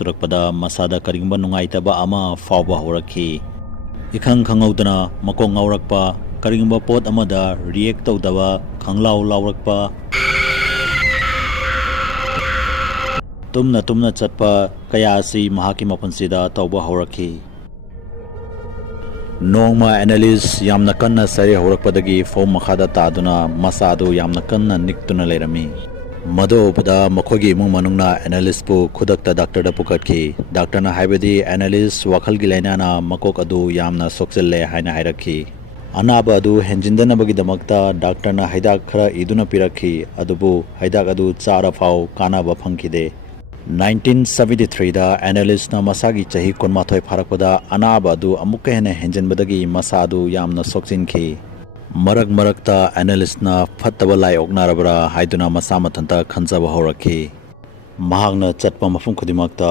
ꯁꯨꯔꯛꯄꯗ ꯃꯁꯥꯗ ꯀꯔꯤꯒꯨꯝꯕ ꯅꯨꯡꯉꯥꯏꯇꯕ ꯑꯃ ꯐꯥꯎꯕ ꯍꯧꯔꯛꯈꯤ꯫ ꯏꯈꯪ ꯈꯪꯍꯧꯗꯅ ꯃꯀꯣꯛ ꯉꯥꯎꯔꯛꯄ, ꯀꯔꯤꯒꯨꯝꯕ ꯄꯣꯠ ꯑꯃꯗ ꯔꯤꯌꯦꯛ ꯇꯧꯗꯕ, ꯈꯪꯂꯥꯎ ꯂꯥꯎꯔꯛꯄ, ꯇꯨꯝꯅ ꯇꯨꯝꯅ ꯆꯠꯄ ꯀꯌꯥ ꯑꯁꯤ ꯃꯍꯥꯛꯀꯤ ꯃꯄꯨꯟꯁꯤꯗ ꯇꯧꯕ ꯍꯧꯔꯛꯈꯤ꯫ ꯅꯣꯡꯃ ꯑꯦꯅꯥꯂꯤꯁ ꯌꯥꯝꯅ ꯀꯟꯅ ꯁꯩꯔꯦꯡ ꯍꯧꯔꯛꯄꯗꯒꯤ ꯐꯧ ꯃꯈꯥꯗ ꯇꯥꯗꯨꯅ ꯃꯁꯥꯗꯨ ꯌꯥꯝꯅ ꯀꯟꯅ ꯅꯤꯛꯇꯨꯅ ꯂꯩꯔꯝꯃꯤ꯫ ꯃꯗꯨ ꯎꯕꯗ ꯃꯈꯣꯏꯒꯤ ꯏꯃꯨꯡ ꯃꯅꯨꯡꯅ ꯑꯦꯅꯥꯂꯤꯁꯄꯨ ꯈꯨꯗꯛꯇ ꯗꯥꯛꯇꯔꯗ ꯄꯨꯈꯠꯈꯤ꯫ ꯗꯥꯛꯇꯔꯅ ꯍꯥꯏꯕꯗꯤ ꯑꯦꯅꯥꯂꯤꯁ ꯋꯥꯈꯜꯒꯤ ꯂꯥꯏꯅꯥꯅ ꯃꯀꯣꯛ ꯑꯗꯨ ꯌꯥꯝꯅ ꯁꯣꯛꯆꯤꯜꯂꯦ ꯍꯥꯏꯅ ꯍꯥꯏꯔꯛꯈꯤ꯫ ꯑꯅꯥꯕ ꯑꯗꯨ ꯍꯦꯟꯖꯤꯟꯗꯅꯕꯒꯤꯗꯃꯛꯇ ꯗꯥꯛꯇꯔꯅ ꯍꯤꯗꯥꯛ ꯈꯔ ꯏꯗꯨꯅ ꯄꯤꯔꯛꯈꯤ, ꯑꯗꯨꯕꯨ ꯍꯤꯗꯥꯛ ꯑꯗꯨ ꯆꯥꯔꯐꯥꯎ ꯀꯥꯟꯅꯕ ꯐꯪꯈꯤꯗꯦ꯫ 1973ꯗ ꯑꯦꯅꯥꯂꯤꯁꯅ ꯃꯁꯥꯒꯤ ꯆꯍꯤ 12 ꯐꯥꯔꯛꯄꯗ ꯑꯅꯥꯕ ꯑꯗꯨ ꯑꯃꯨꯛꯀ ꯍꯦꯟꯅ ꯍꯦꯟꯖꯤꯟꯕꯗꯒꯤ ꯃꯁꯥ ꯑꯗꯨ ꯌꯥꯝꯅ ꯁꯣꯛꯆꯤꯟꯈꯤ꯫ ꯃꯔꯛ ꯃꯔꯛꯇ ꯑꯦꯅꯥꯂꯤꯁꯅ ꯐꯠꯇꯕ ꯂꯥꯏ ꯑꯣꯛꯅꯔꯕ꯭ꯔꯥ ꯍꯥꯏꯗꯨꯅ ꯃꯁꯥ ꯃꯊꯟꯇ ꯈꯟꯖꯕ ꯍꯧꯔꯛꯈꯤ꯫ ꯃꯍꯥꯛꯅ ꯆꯠꯄ ꯃꯐꯝ ꯈꯨꯗꯤꯡꯃꯛꯇ